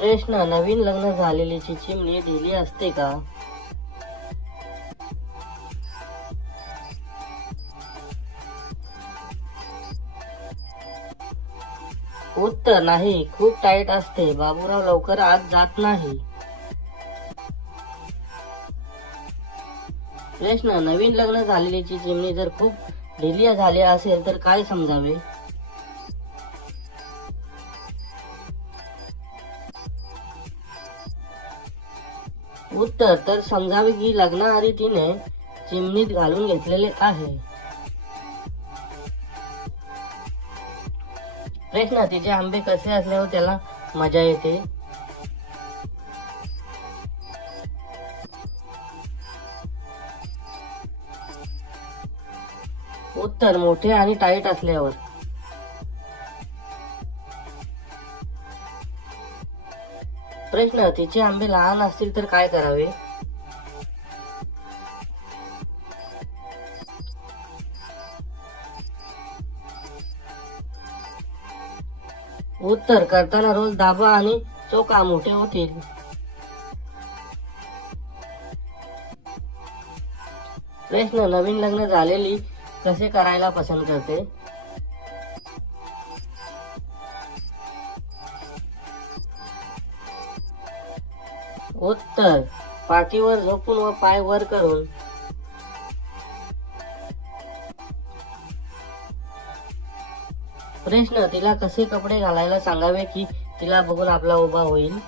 प्रश्न नवीन लग्न झालेलीची चिमणी ढिली असते का? उत्तर नाही खूप टाईट असते. बाबूराव लवकर आत जात नाही. प्रश्न नवीन लग्न झालेलीची चिमणी जर खूप ढिली झाली असेल तर काय समजावे? उत्तर तर समजावे की लग्नाआधी तिने चिमणीत घालून घेतलेले आहे. प्रश्न तिचे आंबे कसे असल्यावर त्याला मजा येते? उत्तर मोठे आणि टाईट असल्यावर. प्रश्न तिचे आंबे लहान असतील तर काय करावे? उत्तर करताना रोज दाबा आणि चोका मोठे होतील? प्रश्न नवीन लग्न झालेली कसे करायला पसंत करते? उत्तर. पाठीवर झोपून व पाय वर करून. प्रश्न तिला कसे कपडे घालायला सांगावे की तिला बघून आपला उभा होईल?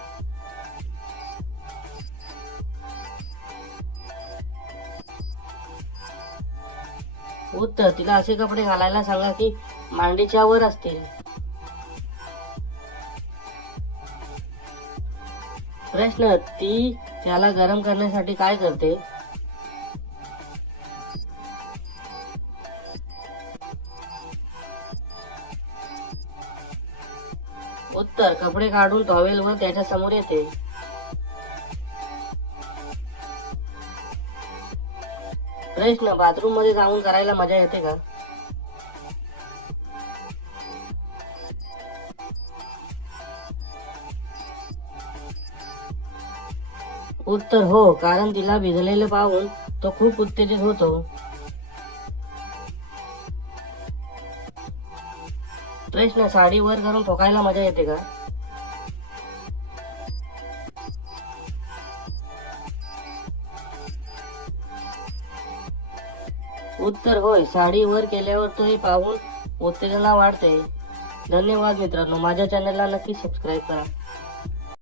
उत्तर तिला असे कपडे घालायला सांगा की मांडीच्या वर असतील. प्रश्न ती त्याला गरम करण्यासाठी काय करते? उत्तर कपडे काढून टॉवेल वर त्याच्यासमोर येते. प्रश्न बाथरूममध्ये जाऊन करायला मजा येते का? उत्तर हो कारण तिला भिजलेले पाहून तो खूप उत्तेजित होतो. प्रश्न साडी वर करून ठोकायला मजा येते का? उत्तर होय साडी वर केल्यावर तो पाहून उत्तेजना वाढते. धन्यवाद मित्रांनो माझ्या चॅनलला नक्की सबस्क्राईब करा.